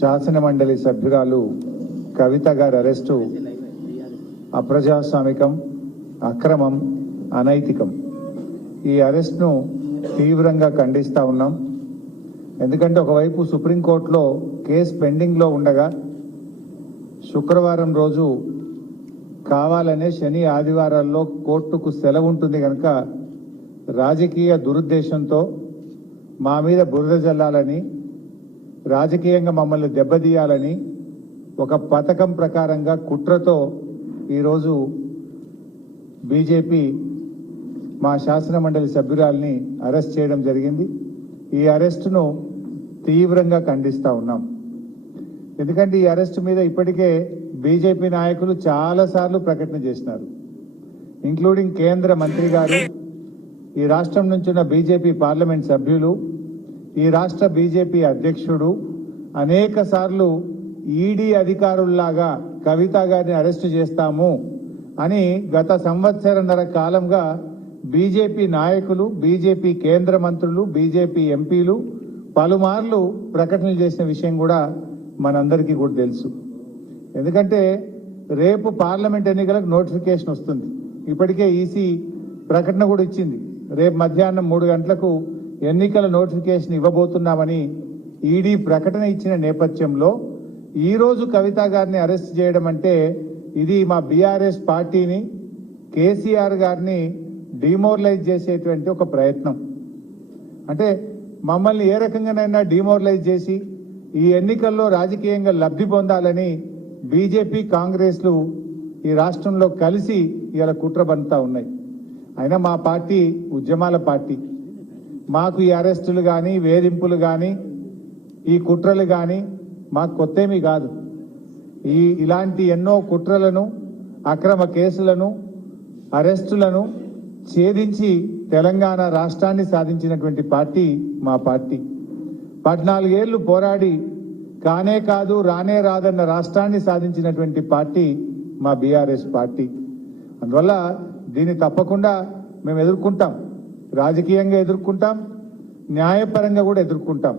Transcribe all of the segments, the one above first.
శాసన మండలి సభ్యురాలు కవిత గారి అరెస్టు అప్రజాస్వామికం, అక్రమం, అనైతికం. ఈ అరెస్ట్ను తీవ్రంగా ఖండిస్తూ ఉన్నాం. ఎందుకంటే ఒకవైపు సుప్రీంకోర్టులో కేసు పెండింగ్లో ఉండగా శుక్రవారం రోజు కావాలనే శని ఆదివారాల్లో కోర్టుకు సెలవు ఉంటుంది కనుక రాజకీయ దురుద్దేశంతో మా మీద బురద జల్లాలని, రాజకీయంగా మమ్మల్ని దెబ్బతీయాలని ఒక పథకం ప్రకారంగా కుట్రతో ఈరోజు బీజేపీ మా శాసన మండలి సభ్యురాల్ని అరెస్ట్ చేయడం జరిగింది. ఈ అరెస్టును తీవ్రంగా ఖండిస్తూ ఉన్నాం. ఎందుకంటే ఈ అరెస్టు మీద ఇప్పటికే బీజేపీ నాయకులు చాలాసార్లు ప్రకటన చేసినారు, ఇంక్లూడింగ్ కేంద్ర మంత్రి గారు, ఈ రాష్ట్రం నుంచి ఉన్న బీజేపీ పార్లమెంట్ సభ్యులు, ఈ రాష్ట్ర బీజేపీ అధ్యక్షుడు అనేక సార్లు ఈడీ అధికారుల్లాగా కవిత గారిని అరెస్టు చేస్తాము అని గత సంవత్సరన్నర కాలంగా బీజేపీ నాయకులు, బీజేపీ కేంద్ర మంత్రులు, బీజేపీ ఎంపీలు పలుమార్లు ప్రకటనలు చేసిన విషయం కూడా మనందరికీ కూడా తెలుసు. ఎందుకంటే రేపు పార్లమెంట్ ఎన్నికలకు నోటిఫికేషన్ వస్తుంది. ఇప్పటికే ఈసీ ప్రకటన కూడా ఇచ్చింది, రేపు మధ్యాహ్నం 3 గంటలకు ఎన్నికల నోటిఫికేషన్ ఇవ్వబోతున్నామని ఈడీ ప్రకటన ఇచ్చిన నేపథ్యంలో ఈరోజు కవిత గారిని అరెస్ట్ చేయడం అంటే ఇది మా బీఆర్ఎస్ పార్టీని, కేసీఆర్ గారిని డిమోరలైజ్ చేసేటువంటి ఒక ప్రయత్నం. అంటే మమ్మల్ని ఏ రకంగానైనా డిమోరలైజ్ చేసి ఈ ఎన్నికల్లో రాజకీయంగా లబ్ధి పొందాలని బీజేపీ, కాంగ్రెస్లు ఈ రాష్ట్రంలో కలిసి ఇలా కుట్ర బంతా ఉన్నాయి. అయినా మా పార్టీ ఉద్యమాల పార్టీ, మాకు ఈ అరెస్టులు కానీ, వేధింపులు కానీ, ఈ కుట్రలు కానీ మాకు కొత్తేమీ కాదు. ఇలాంటి ఎన్నో కుట్రలను, అక్రమ కేసులను, అరెస్టులను ఛేదించి తెలంగాణ రాష్ట్రాన్ని సాధించినటువంటి పార్టీ మా పార్టీ. 14 ఏళ్లు పోరాడి కానే కాదు రానే రాదన్న రాష్ట్రాన్ని సాధించినటువంటి పార్టీ మా బీఆర్ఎస్ పార్టీ. అందువల్ల దీన్ని తప్పకుండా మేము ఎదుర్కొంటాం, రాజకీయంగా ఎదుర్కొంటాం, న్యాయపరంగా కూడా ఎదుర్కొంటాం.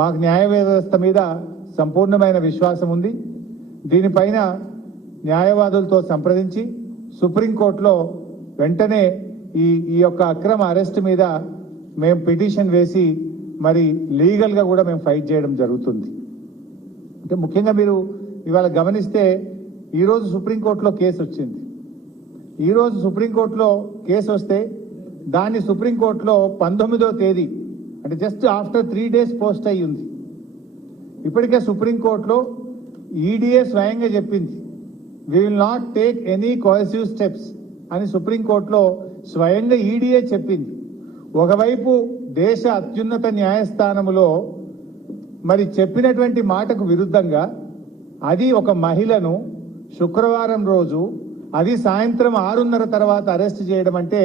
మాకు న్యాయ వ్యవస్థ మీద సంపూర్ణమైన విశ్వాసం ఉంది. దీనిపైన న్యాయవాదులతో సంప్రదించి సుప్రీంకోర్టులో వెంటనే ఈ యొక్క అక్రమ అరెస్ట్ మీద మేము పిటిషన్ వేసి మరి లీగల్గా కూడా మేము ఫైట్ చేయడం జరుగుతుంది. అంటే ముఖ్యంగా మీరు ఇవాళ గమనిస్తే ఈరోజు సుప్రీంకోర్టులో కేసు వచ్చింది. ఈరోజు సుప్రీంకోర్టులో కేసు వస్తే దాన్ని సుప్రీంకోర్టులో 19వ తేదీ అంటే జస్ట్ ఆఫ్టర్ 3 days పోస్ట్ అయ్యి ఉంది. ఇప్పటికే సుప్రీంకోర్టులో ఈడీఏ స్వయంగా చెప్పింది, we will not take any coercive steps అని సుప్రీంకోర్టులో స్వయంగా ఈడీఏ చెప్పింది. ఒకవైపు దేశ అత్యున్నత న్యాయస్థానములో మరి చెప్పినటువంటి మాటకు విరుద్ధంగా అది ఒక మహిళను శుక్రవారం రోజు అది సాయంత్రం 6:30 తర్వాత అరెస్ట్ చేయడం అంటే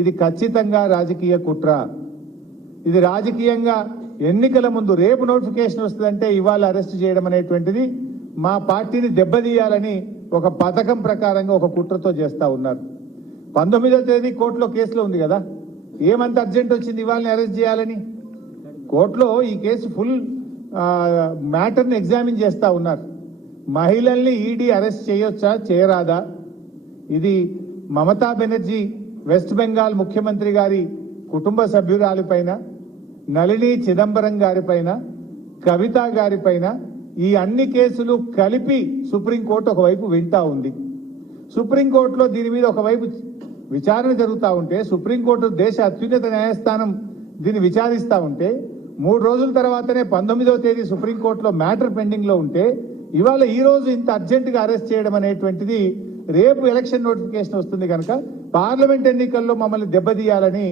ఇది ఖచ్చితంగా రాజకీయ కుట్ర. ఇది రాజకీయంగా ఎన్నికల ముందు రేపు నోటిఫికేషన్ వస్తుందంటే ఇవాళ అరెస్ట్ చేయడం అనేటువంటిది మా పార్టీని దెబ్బతీయాలని ఒక పథకం ప్రకారంగా ఒక కుట్రతో చేస్తా ఉన్నారు. 19వ తేదీ కోర్టులో కేసులో ఉంది కదా, ఏమంత అర్జెంట్ వచ్చింది ఇవాళని అరెస్ట్ చేయాలని? కోర్టులో ఈ కేసు ఫుల్ మ్యాటర్ని ఎగ్జామిన్ చేస్తా ఉన్నారు. మహిళల్ని ఈడీ అరెస్ట్ చేయొచ్చా, చేయరాదా? ఇది మమతా బెనర్జీ వెస్ట్ బెంగాల్ ముఖ్యమంత్రి గారి కుటుంబ సభ్యురాలిపైన, నళిని చిదంబరం గారిపైన, కవిత గారిపైన ఈ అన్ని కేసులు కలిపి సుప్రీంకోర్టు ఒకవైపు వింటా ఉంది. సుప్రీంకోర్టులో దీని మీద ఒకవైపు విచారణ జరుగుతూ ఉంటే, సుప్రీంకోర్టు దేశ అత్యున్నత న్యాయస్థానం దీన్ని విచారిస్తూ ఉంటే 3 రోజుల తర్వాతనే 19వ తేదీ సుప్రీంకోర్టులో మ్యాటర్ పెండింగ్ లో ఉంటే ఇవాళ ఈ రోజు ఇంత అర్జెంటుగా అరెస్ట్ చేయడం అనేటువంటిది రేపు ఎలక్షన్ నోటిఫికేషన్ వస్తుంది కనుక పార్లమెంట్ ఎన్నికల్లో మమ్మల్ని దెబ్బతీయాలని